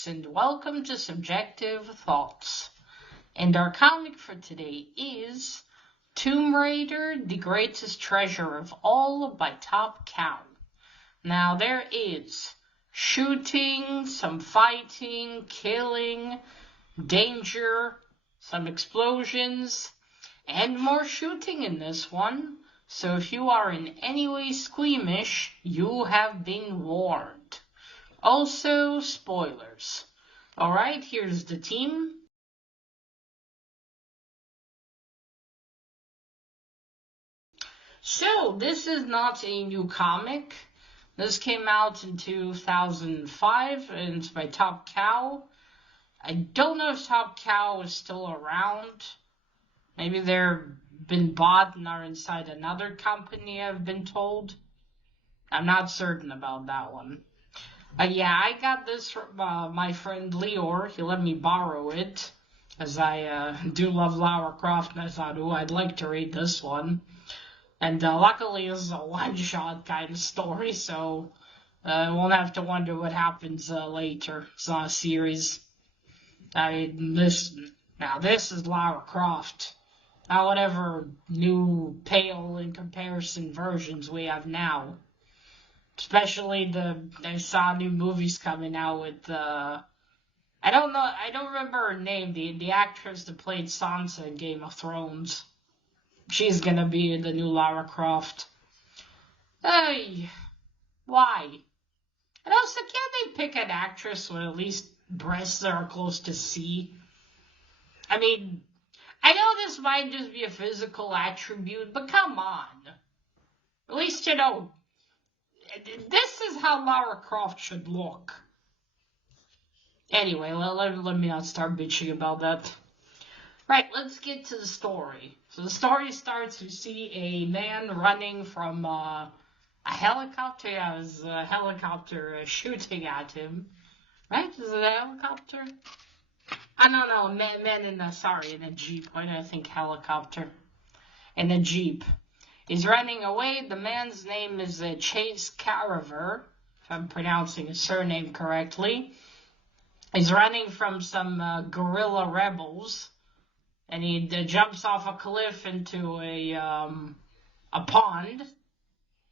folks, and welcome to Subjective Thoughts. And our comic for today is Tomb Raider, The Greatest Treasure of All by Top Cow. Now there is shooting, some fighting, killing, danger, some explosions, and more shooting in this one. So if you are in any way squeamish, you have been warned. Also, spoilers. Alright, here's the team. So, this is not a new comic. This came out in 2005, and it's by Top Cow. I don't know if Top Cow is still around. Maybe they've been bought and are inside another company, I've been told. I'm not certain about that one. Yeah, I got this from my friend Leor. He let me borrow it, as I do love Lara Croft, and I thought, ooh, I'd like to read this one. And luckily, this is a one-shot kind of story, so I won't have to wonder what happens later. It's not a series. This is Lara Croft. Not whatever new, pale, in comparison versions we have now. Especially I saw new movies coming out with, I don't remember her name, the actress that played Sansa in Game of Thrones. She's gonna be the new Lara Croft. Hey, why? And also, can't they pick an actress with at least breasts that are close to C? I mean, I know this might just be a physical attribute, but come on. At least, this is how Lara Croft should look. Anyway, let me not start bitching about that. Right, let's get to the story. So the story starts, we see a man running from a helicopter. Yeah, it was a helicopter shooting at him. Right? Is it a helicopter? I don't know, man in a Jeep. Why did I think helicopter? In a Jeep. He's running away. The man's name is Chase Carver, if I'm pronouncing his surname correctly. He's running from some guerrilla rebels, and he jumps off a cliff into a pond.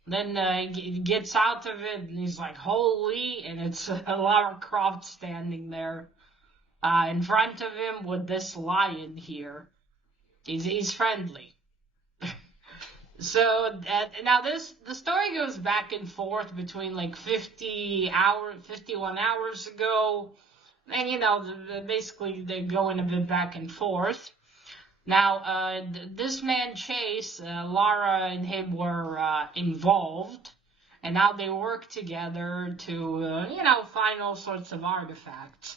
Then he gets out of it, and he's like, holy, and it's Lara Croft standing there in front of him with this lion here. He's friendly. So, now the story goes back and forth between like 51 hours ago, and basically they're going a bit back and forth. Now, this man Chase, Lara and him were involved, and now they work together to, find all sorts of artifacts.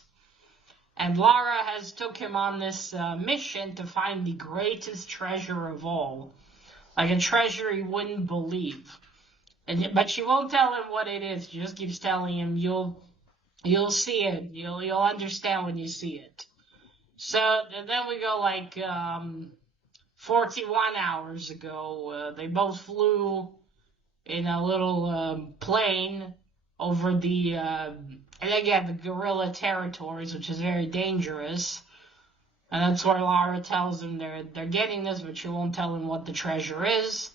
And Lara has took him on this mission to find the greatest treasure of all. Like a treasure he wouldn't believe. But she won't tell him what it is. She just keeps telling him, you'll see it. You'll understand when you see it. So then we go like 41 hours ago. They both flew in a little plane over the guerrilla territories, which is very dangerous. And that's where Lara tells him they're getting this, but she won't tell him what the treasure is.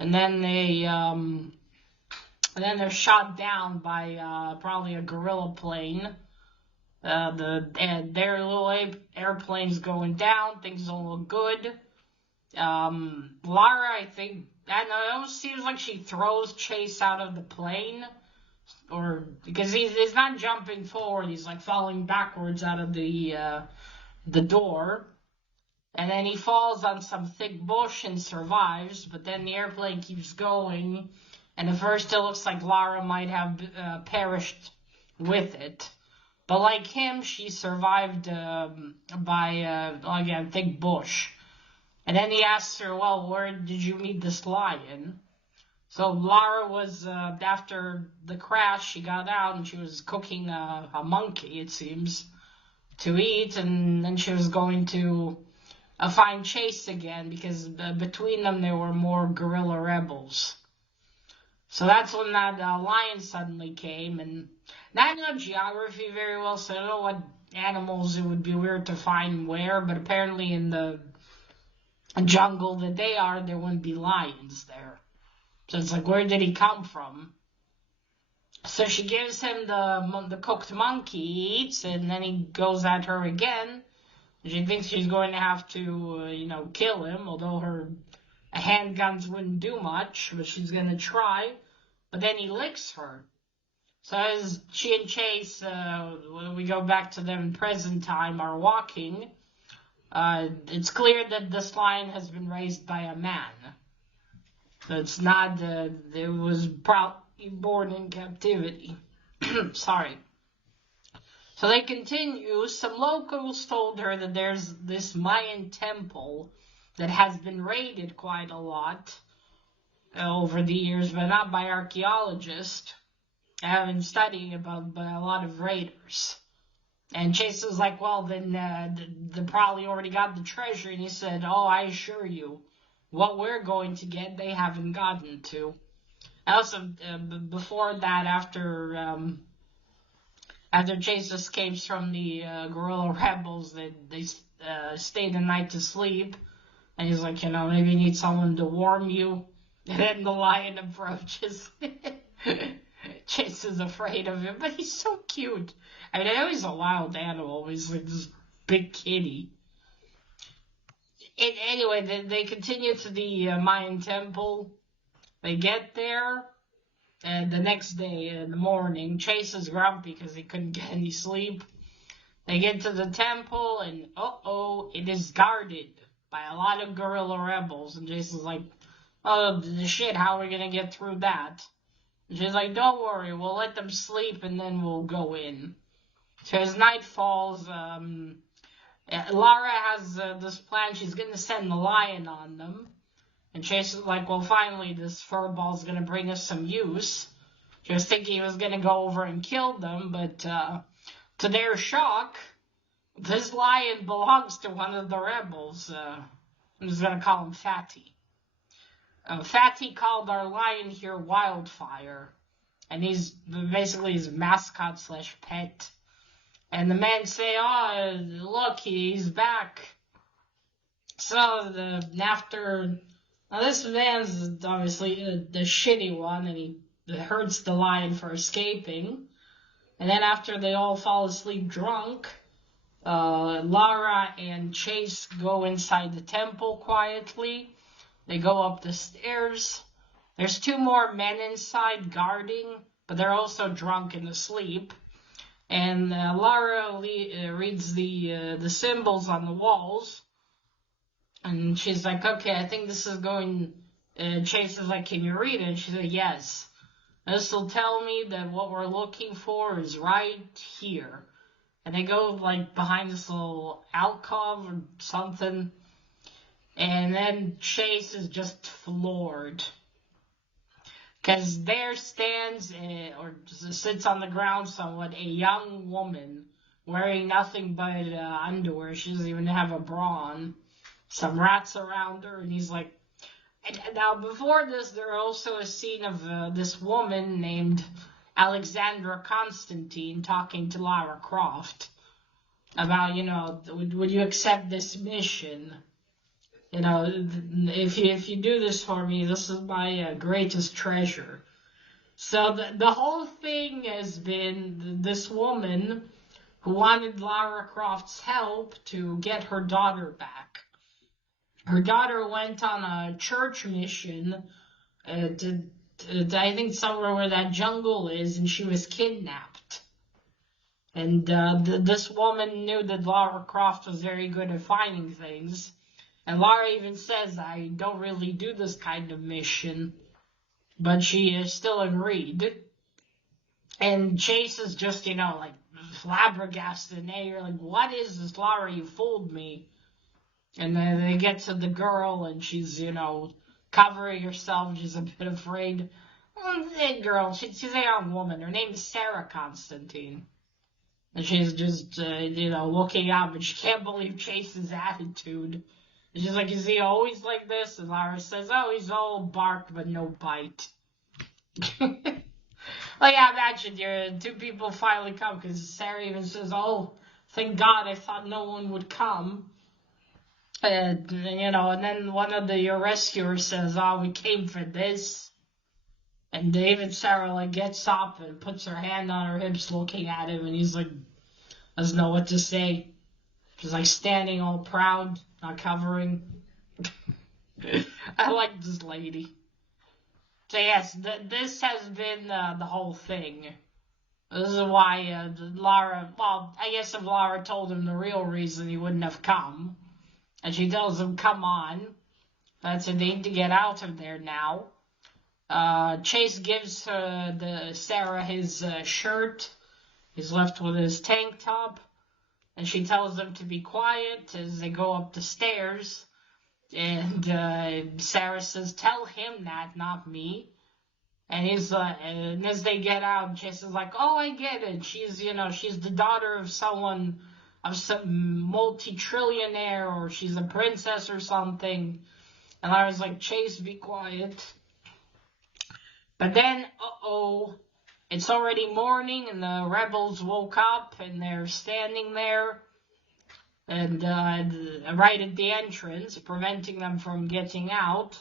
And then they're shot down by probably a guerrilla plane. Their little airplane's going down. Things don't look good. Lara, I don't know, it almost seems like she throws Chase out of the plane. Or because he's not jumping forward, he's like falling backwards out of the door, and then he falls on some thick bush and survives, but then the airplane keeps going, and at first it looks like Lara might have perished with it, but like him, she survived by, again, thick bush. And then he asks her, well, where did you meet this lion? So Lara was, after the crash, she got out, and she was cooking a monkey, it seems, to eat, and then she was going to find Chase again, because between them there were more guerrilla rebels. So that's when that lion suddenly came, and Not know geography very well, so I don't know what animals it would be weird to find where, but apparently in the jungle that they are, there wouldn't be lions there. So it's like, where did he come from? So she gives him the cooked monkey, he eats it, and then he goes at her again. She thinks she's going to have to, kill him, although her handguns wouldn't do much, but she's going to try. But then he licks her. So as she and Chase, when we go back to them in present time, are walking, it's clear that this lion has been raised by a man. So it's not, it was probably born in captivity. Sorry. So they continue. Some locals told her that there's this Mayan temple that has been raided quite a lot over the years, but not by archaeologists. I have been studying about by a lot of raiders. And Chase was like, well, then they probably already got the treasure. And he said, oh, I assure you, what we're going to get, they haven't gotten to. Also, before that, after Chase escapes from the guerrilla rebels, they stay the night to sleep. And he's like, maybe you need someone to warm you. And then the lion approaches. Chase is afraid of him, but he's so cute. I know he's a wild animal. He's like this big kitty. Anyway, they continue to the Mayan temple. They get there, and the next day in the morning, Chase is grumpy because he couldn't get any sleep. They get to the temple, and it is guarded by a lot of guerrilla rebels. And Jason's like, oh, shit, how are we going to get through that? And she's like, don't worry, we'll let them sleep, and then we'll go in. So as night falls, Lara has this plan. She's going to send the lion on them. And Chase is like, well, finally, this furball's going to bring us some use. She was thinking he was going to go over and kill them, but to their shock, this lion belongs to one of the rebels. I'm just going to call him Fatty. Fatty called our lion here Wildfire. And he's basically his mascot / pet. And the men say, oh, look, he's back. So this man's obviously the shitty one, and he hurts the lion for escaping. And then after they all fall asleep drunk, Lara and Chase go inside the temple quietly. They go up the stairs. There's 2 more men inside guarding, but they're also drunk and asleep. And Lara reads the symbols on the walls. And she's like, okay, I think this is going... Chase is like, can you read it? And she said, yes. This will tell me that what we're looking for is right here. And they go, behind this little alcove or something. And then Chase is just floored. Because there stands, or sits on the ground somewhat, a young woman wearing nothing but underwear. She doesn't even have a bra on. Some rats around her, and he's like... Now, before this, there was also a scene of this woman named Alexandra Constantine talking to Lara Croft about, would you accept this mission? If you do this for me, this is my greatest treasure. So the whole thing has been this woman who wanted Lara Croft's help to get her daughter back. Her daughter went on a church mission to I think somewhere where that jungle is, and she was kidnapped. And this woman knew that Lara Croft was very good at finding things. And Lara even says, I don't really do this kind of mission. But she still agreed. And Chase is just, flabbergasted. And you're like, what is this, Lara? You fooled me. And then they get to the girl, and she's, covering herself. She's a bit afraid. Hey, girl, she's a young woman. Her name is Sarah Constantine. And she's just, looking up, and she can't believe Chase's attitude. And she's like, is he always like this? And Lara says, oh, he's all bark but no bite. Like, yeah, imagine two people finally come, because Sarah even says, oh, thank God, I thought no one would come. And, and then one of the rescuers says, oh, we came for this. And David Sarah, like, gets up and puts her hand on her hips looking at him, and he's like, doesn't know what to say. She's like standing all proud, not covering. I like this lady. So yes, this has been the whole thing. This is why Lara, well, I guess if Lara told him the real reason, he wouldn't have come. And she tells him, come on. That's a need to get out of there now. Chase gives Sarah his shirt. He's left with his tank top. And she tells them to be quiet as they go up the stairs. And Sarah says, tell him that, not me. And and as they get out, Chase is like, oh, I get it. She's the daughter of some multi-trillionaire, or she's a princess or something. And I was like, Chase, be quiet. But then, it's already morning, and the rebels woke up, and they're standing there, and right at the entrance, preventing them from getting out.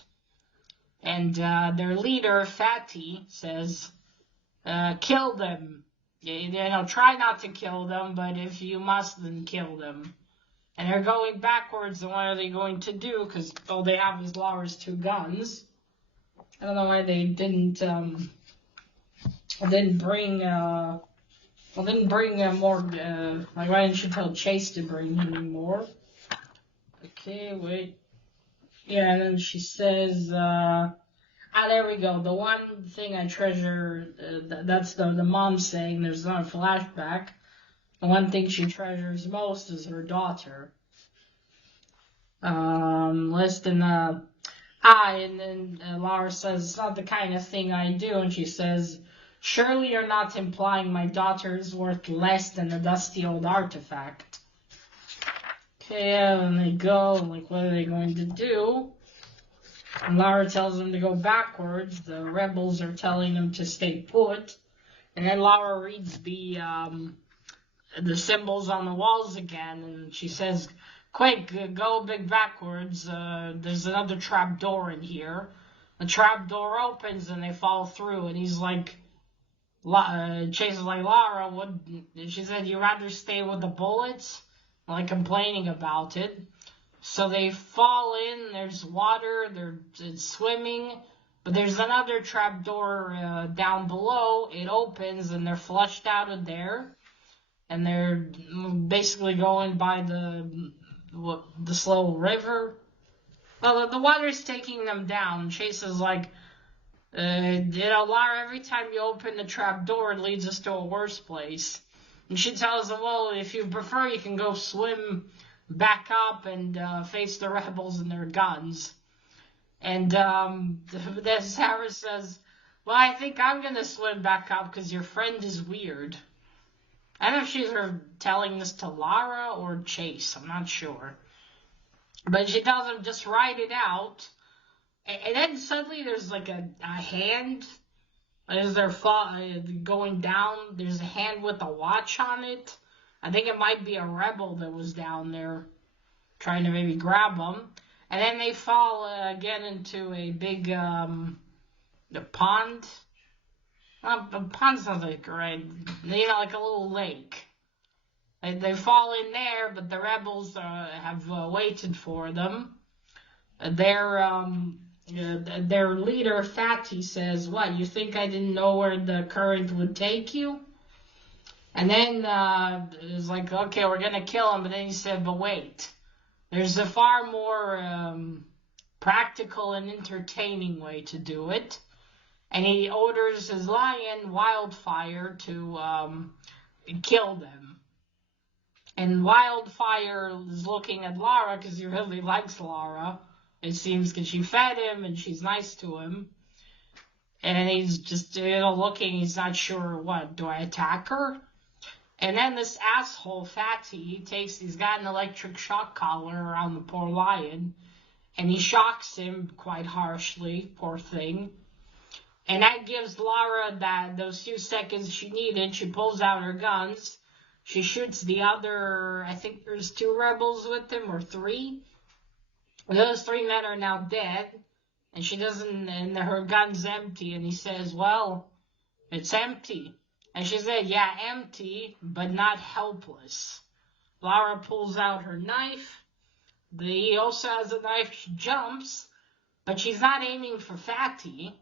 And their leader, Fatty, says, kill them. Try not to kill them, but if you must, then kill them. And they're going backwards, and what are they going to do? Because all they have is Lara's 2 guns. I don't know why they didn't bring more, like, why didn't you tell Chase to bring any more? Okay, wait. Yeah, and then she says, there we go. The one thing I treasure, that's the mom saying, there's not a flashback. The one thing she treasures most is her daughter. And then Lara says, it's not the kind of thing I do. And she says, surely you're not implying my daughter is worth less than a dusty old artifact. Okay, and they go, like, what are they going to do? And Lara tells them to go backwards. The rebels are telling them to stay put. And then Lara reads the symbols on the walls again, and she says, quick, go big backwards. There's another trap door in here. The trap door opens, and they fall through, and he's like, Chase is like, Lara, what? She said, you'd rather stay with the bullets? Like, complaining about it. So they fall in, there's water, they're swimming, but there's another trap door down below. It opens, and they're flushed out of there. And they're basically going by the slow river. Well, the water's taking them down. Chase is like, Lara, every time you open the trap door, it leads us to a worse place. And she tells them, well, if you prefer, you can go swim back up and face the rebels and their guns. And then Sarah says, well, I think I'm going to swim back up because your friend is weird. I don't know if she's telling this to Lara or Chase. I'm not sure. But she tells him, just write it out. And then suddenly there's like a hand. As they're going down, there's a hand with a watch on it. I think it might be a rebel that was down there trying to maybe grab them. And then they fall again into a big pond. The pond sounds like, right, like a little lake. They fall in there, but the rebels have waited for them. Their leader, Fatty, says, what, you think I didn't know where the current would take you? And then it's like, okay, we're going to kill him. But then he said, but wait, there's a far more practical and entertaining way to do it. And he orders his lion, Wildfire, to kill them. And Wildfire is looking at Lara because he really likes Lara. It seems because she fed him and she's nice to him. And he's just, looking, he's not sure what, do I attack her? And then this asshole, Fatty, he's got an electric shock collar around the poor lion. And he shocks him quite harshly, poor thing. And that gives Lara those few seconds she needed. She pulls out her guns. She shoots the other, I think there's 2 rebels with him, or 3. Those 3 men are now dead. And she doesn't, and her gun's empty. And he says, well, it's empty. And she said, yeah, empty, but not helpless. Lara pulls out her knife. He also has a knife. She jumps, but she's not aiming for Fatty.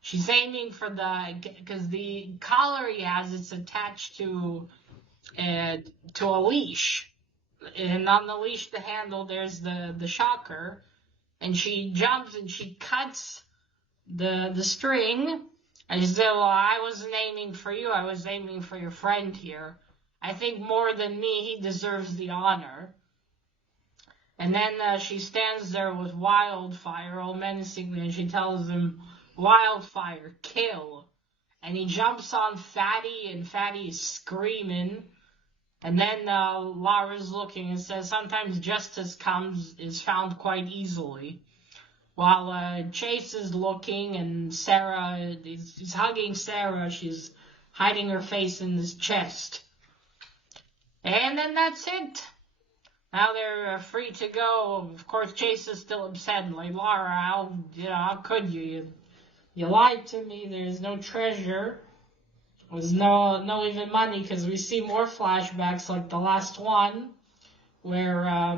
She's aiming for because the collar he has, it's attached to a leash. And on the leash, the handle, there's the shocker. And she jumps and she cuts the string. And she said, well, I wasn't aiming for you. I was aiming for your friend here. I think more than me, he deserves the honor. And then she stands there with Wildfire, all menacingly, and she tells him, Wildfire, kill. And he jumps on Fatty, and Fatty is screaming. And then Lara's looking and says, sometimes justice is found quite easily. While Chase is looking, and Sarah is hugging Sarah, she's hiding her face in his chest. And then that's it. Now they're free to go. Of course, Chase is still upset. Like, Lara, how could you? You lied to me. There's no treasure. There's no even money, because we see more flashbacks like the last one, where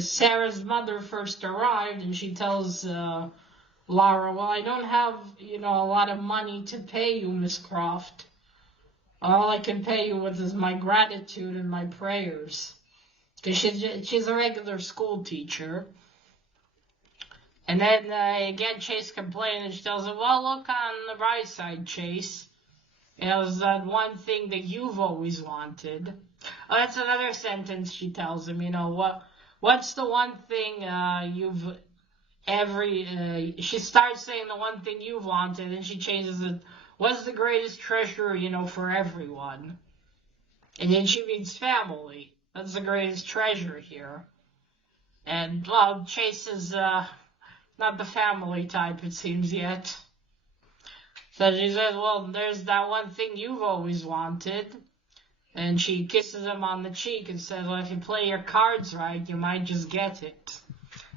Sarah's mother first arrived, and she tells Lara, well, I don't have, a lot of money to pay you, Miss Croft. All I can pay you with is my gratitude and my prayers. Because she's a regular school teacher. And then, again, Chase complains, and she tells him, well, look on the bright side, Chase. It was that one thing that you've always wanted. Oh, that's another sentence she tells him, what's the one thing she starts saying the one thing you've wanted, and she changes it, what's the greatest treasure, for everyone? And then she means family. That's the greatest treasure here. And, well, Chase is not the family type, it seems, yet. So she says, well, there's that one thing you've always wanted. And she kisses him on the cheek and says, well, if you play your cards right, you might just get it.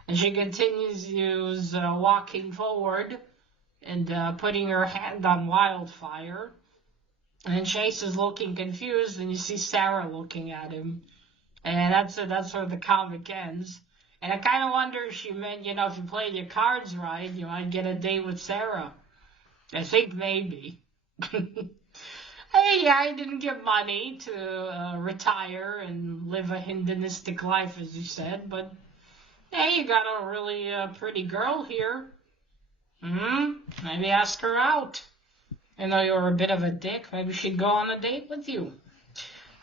And she continues walking forward and putting her hand on Wildfire. And then Chase is looking confused, and you see Sarah looking at him. And that's where the comic ends. And I kind of wonder if she meant, if you played your cards right, you might get a date with Sarah. I think maybe. Hey, I didn't get money to retire and live a hedonistic life, as you said, but hey, you got a really pretty girl here. Maybe ask her out. I know you're a bit of a dick. Maybe she'd go on a date with you.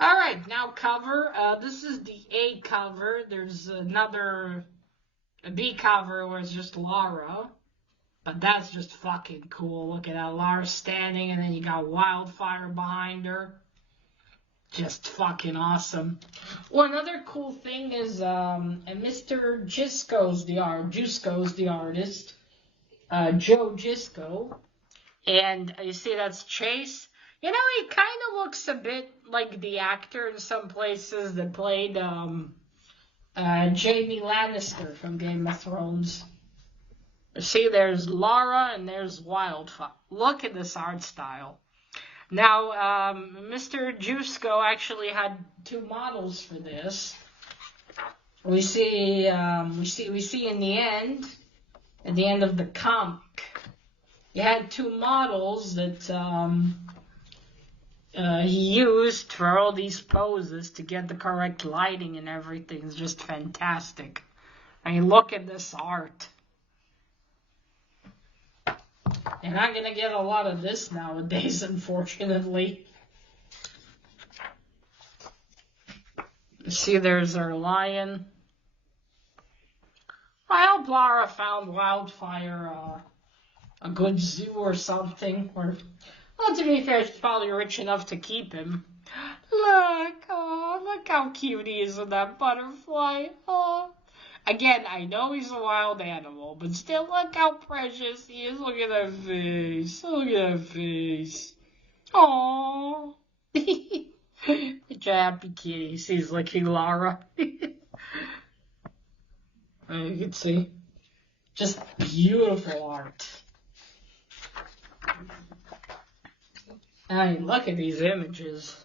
Alright, now cover. This is the A cover. There's another B cover where it's just Lara. But that's just fucking cool. Look at that. Lara's standing, and then you got Wildfire behind her. Just fucking awesome. Well, another cool thing is Mr. Jusko's the artist. Joe Jusko. And you see that's Chase. He kind of looks a bit like the actor in some places that played Jaime Lannister from Game of Thrones. See, there's Lara and there's Wildfire. Look at this art style. Now, Mr. Jusko actually had 2 models for this. We see in the end, at the end of the comic, he had 2 models that he used for all these poses to get the correct lighting and everything. It's just fantastic. I mean, look at this art. You're not going to get a lot of this nowadays, unfortunately. See, there's our lion. I hope Lara found Wildfire a good zoo or something. Or, well, to be fair, she's probably rich enough to keep him. Look how cute he is with that butterfly. Oh. Again, I know he's a wild animal, but still, look how precious he is. Look at that face. Look at that face. Aww. It's a happy kitty. He's licking Lara. You can see. Just beautiful art. I mean, look at these images.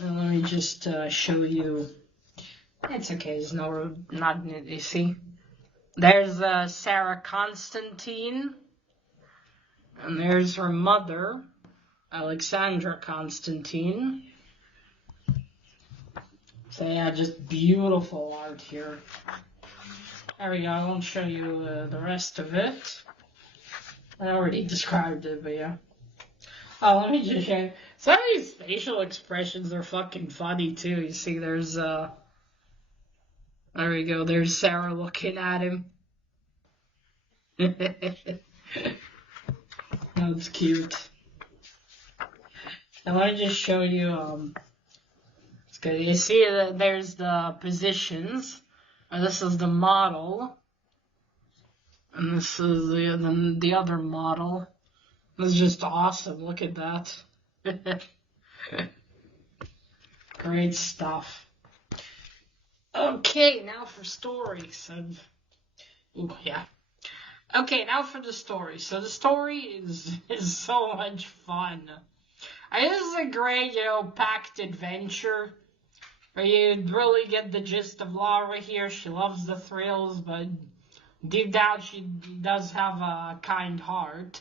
Let me just show you. It's okay. There's not you see. There's Sarah Constantine, and there's her mother, Alexandra Constantine. So yeah, just beautiful art here. There we go. I won't show you the rest of it. I already described it, but yeah. Oh, let me just show you. Some of these facial expressions are fucking funny too. You see, there's there we go. There's Sarah looking at him. That's cute. And let me just show you. It's good. You see that there's the positions. This is the model, and this is the other model. This is just awesome. Look at that. Great stuff. Okay, now for stories. Ooh, yeah. Okay, now for the story. So the story is so much fun. This is a great, packed adventure where you really get the gist of Lara here. She loves the thrills, but deep down she does have a kind heart.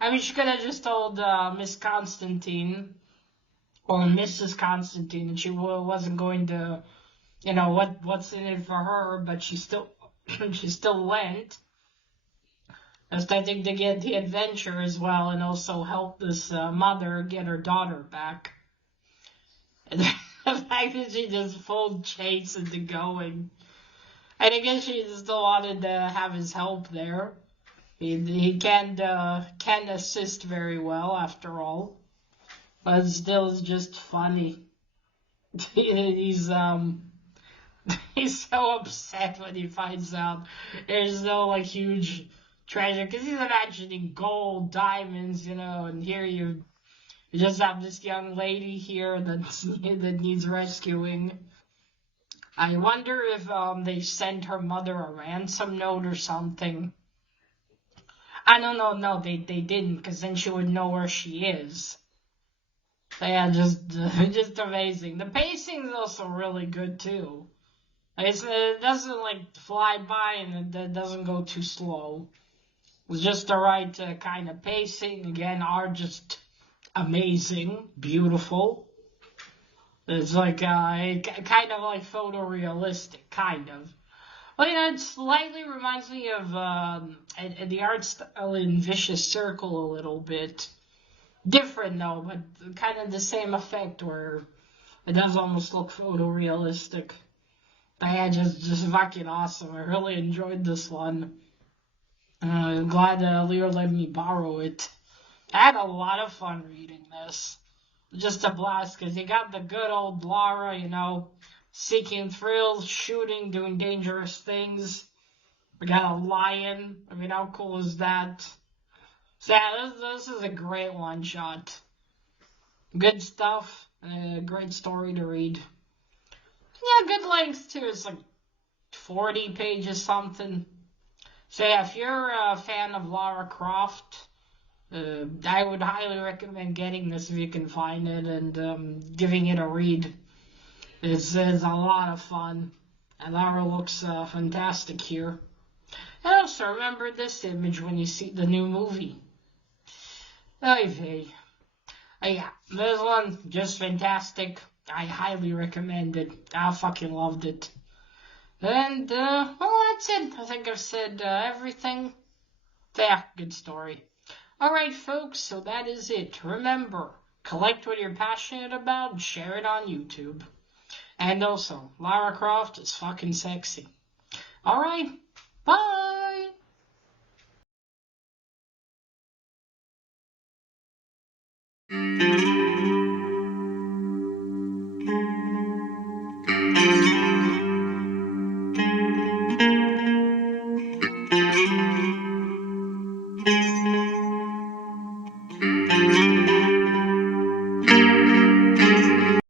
I mean, she could have just told Miss Constantine or Mrs. Constantine that she wasn't going to, what's in it for her, but she still went. Just I think to get the adventure as well, and also help this mother get her daughter back. And the fact that she just full chase into going, and I guess she still wanted to have his help there. He can assist very well after all, but still it's just funny. He's so upset when he finds out there's no huge treasure, because he's imagining gold, diamonds, and here you just have this young lady here that needs rescuing. I wonder if they sent her mother a ransom note or something. I don't know. No, they didn't, because then she would know where she is. So yeah, just amazing. The pacing is also really good too. It doesn't fly by, and it doesn't go too slow. It's just the right kind of pacing. Again, art just amazing, beautiful. It's kind of photorealistic, kind of. Well, it slightly reminds me of the art style in Vicious Circle a little bit. Different though, but kind of the same effect where it does almost look photorealistic. But yeah, just fucking awesome. I really enjoyed this one. I'm glad Leo let me borrow it. I had a lot of fun reading this. Just a blast, because you got the good old Lara, seeking thrills, shooting, doing dangerous things. We got a lion. I mean, how cool is that? So yeah, this is a great one-shot. Good stuff. Great story to read. Yeah, good length, too. It's 40 pages something. So yeah, if you're a fan of Lara Croft, I would highly recommend getting this if you can find it, and giving it a read. It's a lot of fun, and Lara looks fantastic here. And also remember this image when you see the new movie. Yeah, this one, just fantastic. I highly recommend it. I fucking loved it. And, well, that's it. I think I've said everything. Yeah, good story. Alright, folks, so that is it. Remember, collect what you're passionate about and share it on YouTube. And also, Lara Croft is fucking sexy. Alright, bye!